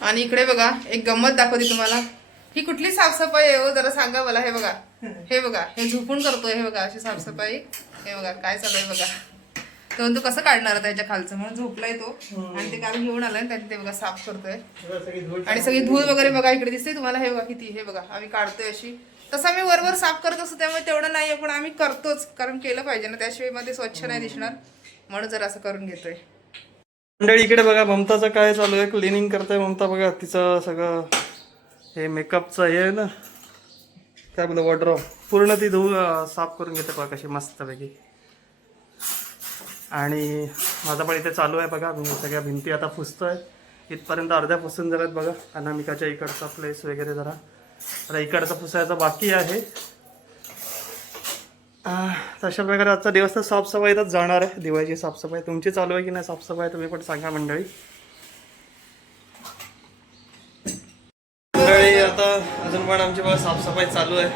आणि इकडे बघा एक गंमत दाखवते तुम्हाला. ही कुठली साफसफाई आहे हो, जरा सांगा मला. हे बघा, हे बघा, हे झोपून करतोय. हे बघा अशी साफसफाई. हे बघा काय चालू आहे बघा. तर तो कसं काढणार त्याच्या खालचं, म्हणून झोपलाय तो. आणि ते काल घेऊन आलाय त्याने ते बघा साफ करतोय. आणि सगळी धूळ वगैरे बघा इकडे दिसते तुम्हाला. हे बघा किती. हे बघा आम्ही काढतोय अशी. तसं आम्ही वरवर साफ करत असतो त्यामुळे तेवढं नाहीये, पण आम्ही करतोच कारण केलं पाहिजे ना, त्याशिवाय मध्ये स्वच्छ नाही दिसणार. म्हणून जर असं करून घेतोय. मंडळी इकडे बघा ममताचं काय चालू आहे. क्लिनिंग करताय ममता बघा. तिचं सगळं हे मेकअपचं हे आहे ना, काय बोलतो वॉर्डरोब, पूर्ण ती धूळ साफ करून घेते बघा कशी मस्तपैकी. आणि माझा पण इथे चालू आहे बघा. मी सगळ्या भिंती आता पुसतोय. इथपर्यंत अर्ध्या पुसून झाल्यात बघा. अनामिकाच्या इकडचा प्लेस वगैरे जरा इकडचा पुसायचा बाकी आहे. तशा प्रकारे आजचा दिवस तर साफसफाईतच जाणार आहे. दिवाळीची साफसफाई तुमची चालू आहे की नाही साफसफाई, तुम्ही पण सांगा मंडळी. मंडळी आता अजून पण आमची बघा साफसफाई चालू आहे.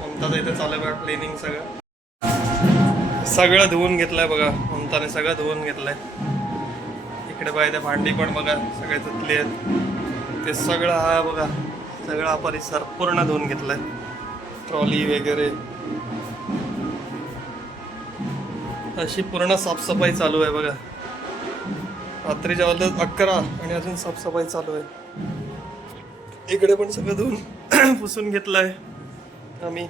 ममताचं इथे चालू आहे बघा क्लिनिंग. सगळं धुवून घेतलंय बघा ममताने, सगळं धुवून घेतलंय. इकडे बघा इथे भांडी पण बघा सगळे धुतली आहेत. ते सगळं हा बघा सगळा परिसर पूर्ण धुवून घेतलाय. ट्रॉली वगैरे अशी पूर्ण साफसफाई चालू आहे बघा. रात्रीच्या वाजल्यात 11 आणि अजून साफसफाई चालू आहे. इकडे पण सगळं धुवून पुसून घेतलंय आम्ही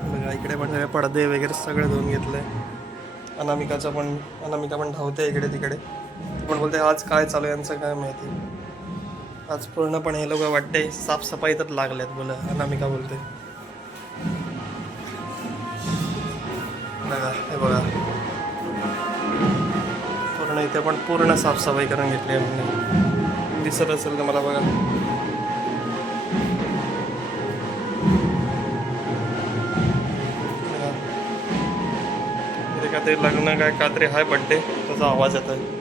बघा. इकडे पण सगळे पडदे वगैरे सगळे धुवून घेतलंय. अनामिका पण धावते इकडे तिकडे. ती पण बोलते आज काय चालू आहे यांचं काय माहिती. आज पूर्णपणे हे लोक वाटते साफसफाईतच लागल्यात बोला. अनामिका बोलते बघा. हे बघा पूर्ण इथे पण पूर्ण साफसफाई करून घेतली आम्ही. दिसत असेल तर मला बघा. इथे काहीतरी लग्न काय काहीतरी हाय बड्डे, त्याचा आवाज येत आहे.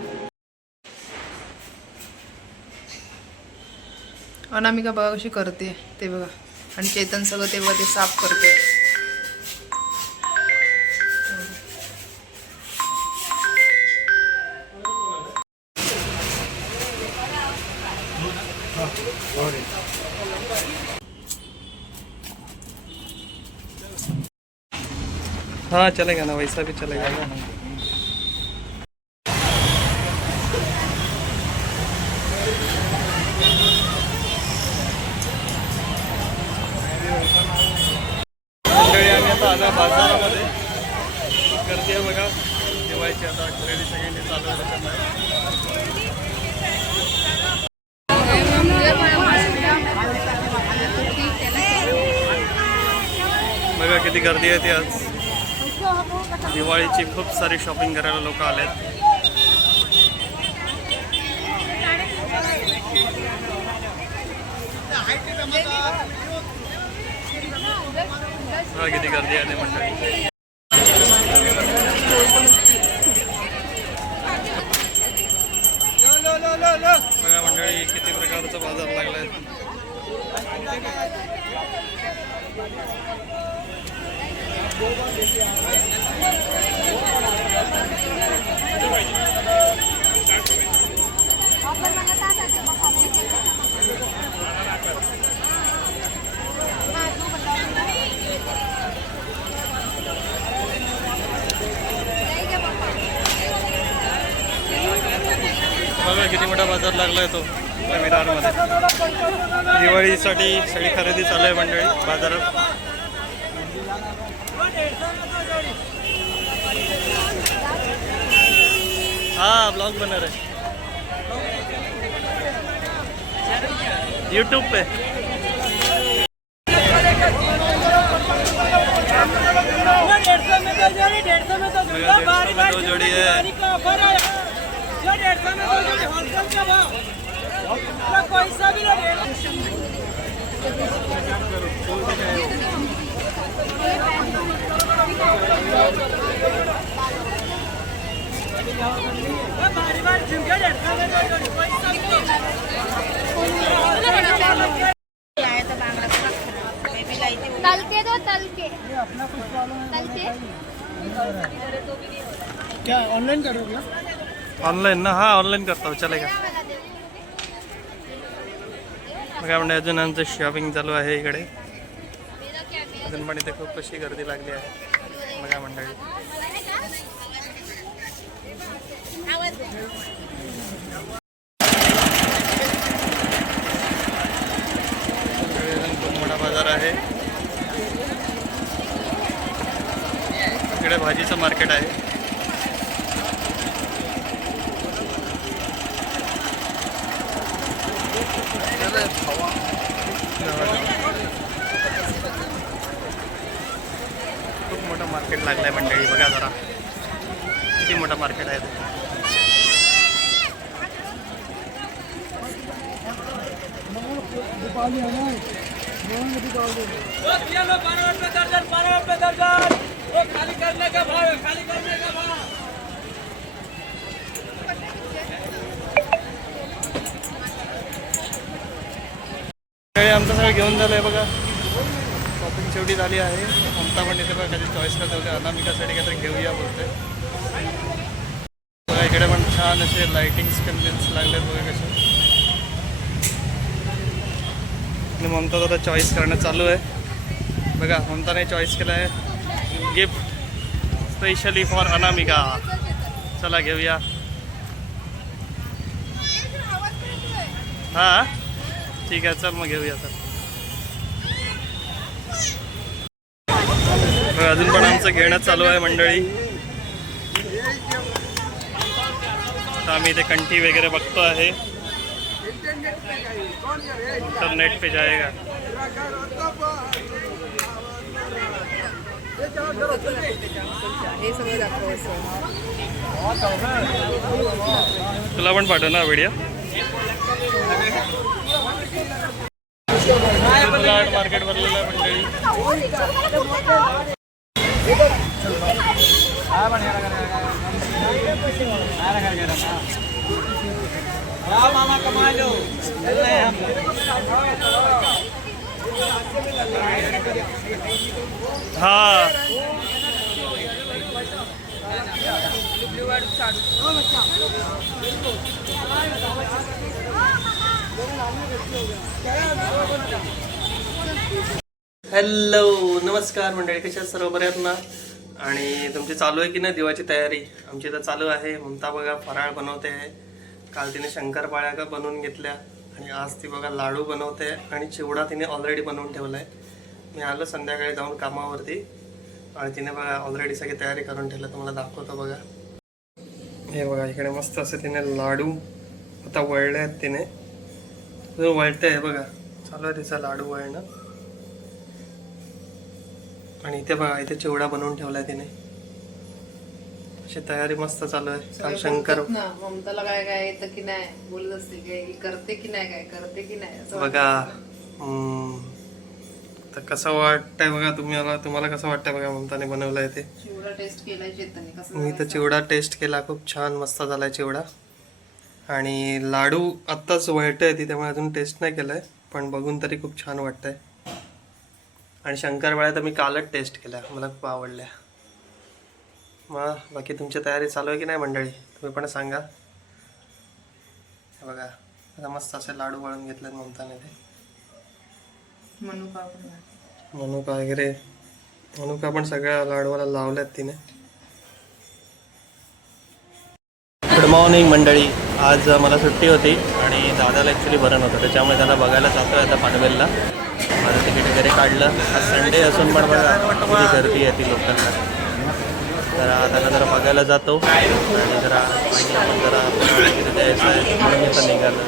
अनामिका बघा कशी करते ते बघा. आणि चेतन सगळं तेव्हा ते साफ करते. हाँ चलेगा ना, वैसा भी चलेगा. मंडळी आम्ही आता आलो बाजारामध्ये. गर्दी आहे बघा दिवाळीची. आता खरेदी सगळ्यांनी चालू आहे. बघा किती गर्दी आहे ती आज. दिवाळीची खूप सारी शॉपिंग करायला लोक आलेत. बघा किती गर्दी आहे मंडळी. बघा मंडळी किती प्रकारचा बाजार लागलाय. बघा किती मोठा बाजार लागलाय तो विरारमध्ये. दिवाळीसाठी सगळी खरेदी चालू आहे मंडळी बाजारात. हाँ ब्लॉग बना रहे यूट्यूब पे. दो जोड़ी है. तल के दो तल के क्या ऑनलाइन करोगे? ऑनलाईन ना? हा ऑनलाईन करतो, चलेगा. बघा म्हणजे अजून आमचं शॉपिंग चालू आहे इकडे. अजून पण इथे खूप कशी गर्दी लागली आहे बघा मंडळी. खूप मोठा बाजार आहे इकडे. भाजीचं मार्केट आहे. खूप मोठं मार्केट लागलंय मंडळी. बघा जरा किती मोठं मार्केट आहे ते. आमचं सगळं घेऊन झालंय बघा. शॉपिंग शेवटी झाली आहे. ममता पण इथे बघा कधी चॉईस करता होते. अनामिकासाठी काहीतरी घेऊया बोलते. बघा इकडे पण छान असे लाइटिंग्स पेन्सिल्स लागले बघा कसे. आणि ममता आता चॉईस करणं चालू आहे बघा. ममताने चॉईस केलं आहे गिफ्ट स्पेशली फॉर अनामिका. चला घेऊया. हां ठीक आहे, चल मग घेऊया. तर अजून पण आमचं घेणं चालू आहे मंडळी. तर आम्ही इथे कंठी वगैरे बघतो आहे. इंटरनेट पे जाएगा. हे सगळं दाखवायचं. तुला पण पाठव ना व्हिडिओ. मार्केट भरलेलं आहे मंडळी. हा हॅलो नमस्कार मंडळी. कशा सर्व बरे आहेत ना? आणि तुमची चालू आहे की नाही दिवाळीची तयारी? आमची तर चालू आहे. ममता बघा फराळ बनवते आहे. काल तिने शंकरपाळ्या का बनवून घेतल्या आणि आज ती बघा लाडू बनवते आणि चिवडा तिने ऑलरेडी बनवून ठेवला आहे. मी आलो संध्याकाळी जाऊन कामावरती आणि तिने बघा ऑलरेडी सगळी तयारी करून ठेवलं. तुम्हाला दाखवतो बघा. हे बघा इकडे मस्त असे तिने लाडू आता वळले आहेत. तिने वळते आहे बघा. चालू आहे तिचा लाडू वळणं. आणि इथे बघा इथे चिवडा बनवून ठेवलाय तिने. अशी तयारी मस्त चालू आहे. काल शंकर ममताला काय काय येतं की नाही बोलत असते. काय करते की नाही, काय करते की नाही असं बघा. तर कसं वाटतंय बघा तुम्हाला कसं वाटतंय बघा ममताने बनवलंय ते. चिवडा टेस्ट केलाय चेतनने कसं? मी तर चिवडा टेस्ट केला. खूप छान मस्त झालाय चिवडा. आणि लाडू आत्ताच वळतंय ती, त्यामुळे अजून टेस्ट नाही केलाय, पण बघून तरी खूप छान वाटतंय. आणि शंकरपाळ्या तर मी कालच टेस्ट केल्या, मला खूप आवडल्या. मग बाकी तुमची तयारी चालू आहे की नाही मंडळी? तुम्ही पण सांगा. बघा आता मस्त असे लाडू वळून घेतलेत ममताने. ते मनुका वगैरे मनुका पण सगळ्या लाडवाला लावल्यात तिने. गुड मॉर्निंग मंडळी. आज मला सुट्टी होती आणि दादाला ॲक्च्युली बरं नव्हतं, त्याच्यामुळे त्याला बघायला जातो आहे आता पनवेलला. माझं तिकीट वगैरे काढलं. आज संडे असून पण बघा किती गर्दी आहे ती लोकांना. तर त्याला जरा बघायला जातो आणि जरा पण जरा वगैरे द्यायचं आहे म्हणून मी आता निघालो.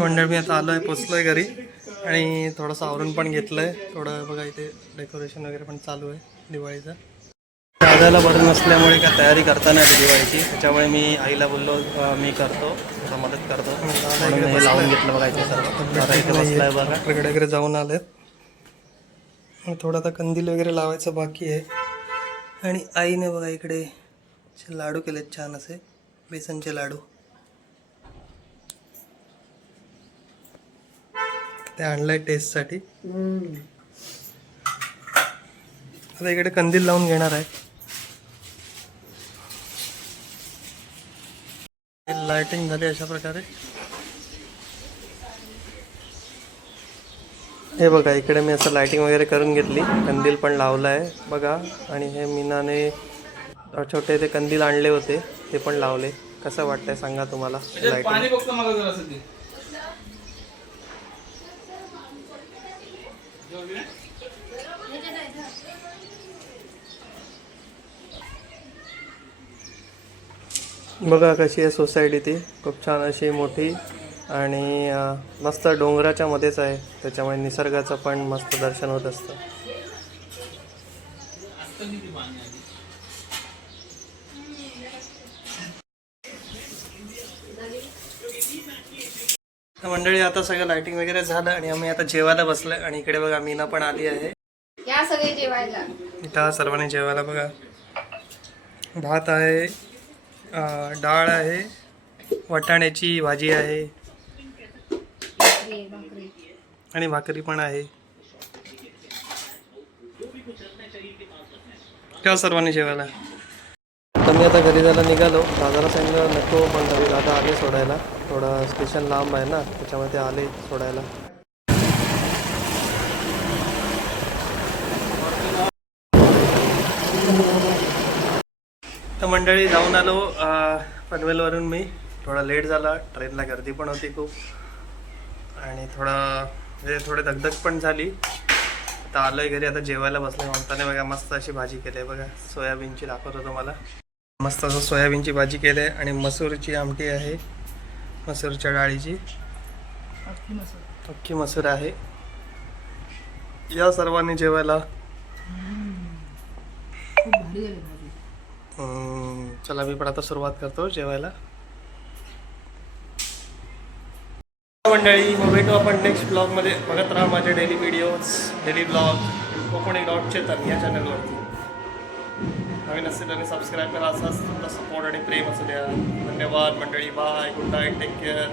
मंडळ मी आता आलो आहे, पोचलो आहे घरी आणि थोडंसं आवरून पण घेतलं आहे. थोडं बघा इथे डेकोरेशन वगैरे पण चालू आहे दिवाळीचं. दादाला बरं नसल्यामुळे काय तयारी करता नाही आली दिवाळीची, त्याच्यामुळे मी आईला बोललो मी करतो, थोडं मदत करतो. म्हणून हे लावून घेतलं बघायचं सर्व. दादा इथे बसलाय बघा. डॉक्टरकडे वगैरे जाऊन आलेत. थोडं आता कंदील वगैरे लावायचं बाकी आहे. आणि आईने बघा इकडे लाडू केलेत छान असे बेसनचे लाडू. ते आणलंय टेस्टसाठी. आता इकडे कंदील लावून घेणार आहे. लाइटिंग झाली अशा प्रकारे. हे बघा इकडे मी असं लाइटिंग वगैरे करून घेतली, कंदील पण लावला आहे बघा. आणि हे मीनाने छोटे ते कंदील आणले होते ते पण लावले. कसं वाटतंय सांगा तुम्हाला लाइटिंग? बघा कशी आहे सोसायटी. ती खूप छान अशी मोठी आणि मस्त डोंगराच्या मध्येच आहे, त्याच्यामुळे निसर्गाचं पण मस्त दर्शन होत असतं. मंडळी आता सगळं लाइटिंग वगैरे झालं आणि आम्ही आता जेवायला बसलोय. आणि इकडे बघा मीना पण आली आहे. या सगळे जेवायला. इथं सर्वांनी जेवायला बघा. भात आहे, डाळ आहे, वाटाण्याची भाजी आहे आणि भाकरी पण आहे. त्या सर्वांनी जेवायला. तर मी आता घरी जायला निघालो. दादाला सांगितलं नको, पण घरी दादा आले सोडायला. थोडं स्टेशन लांब आहे ना, त्याच्यामुळे ते आले सोडायला. तर मंडळी जाऊन आलो पनवेलवरून मी. थोडा लेट झाला, ट्रेनला गर्दी पण होती खूप आणि थोडे दगदग पण झाली. आता आलोय घरी, आता जेवायला बसलोय. म्हणताने बघा मस्त अशी भाजी केली आहे बघा, सोयाबीनची दाखवतो तुम्हाला. मस्त असं सोयाबीनची भाजी केली आहे आणि मसूरची आमटी आहे, मसूरच्या डाळीची. अख्खी मसूर आहे. या सर्वांनी जेवायला. चला मी पण आता सुरुवात करतो जेवायला. मंडळी मग भेटू आपण नेक्स्ट ब्लॉगमध्ये. बघत राहा माझे डेली व्हिडिओज, डेली ब्लॉग कोकणी.चेतन या चॅनलवरती. नवीन असेल तर सबस्क्राईब करा. असाच तुमचा सपोर्ट आणि प्रेम असू द्या. धन्यवाद मंडळी. Bye, good night, take care.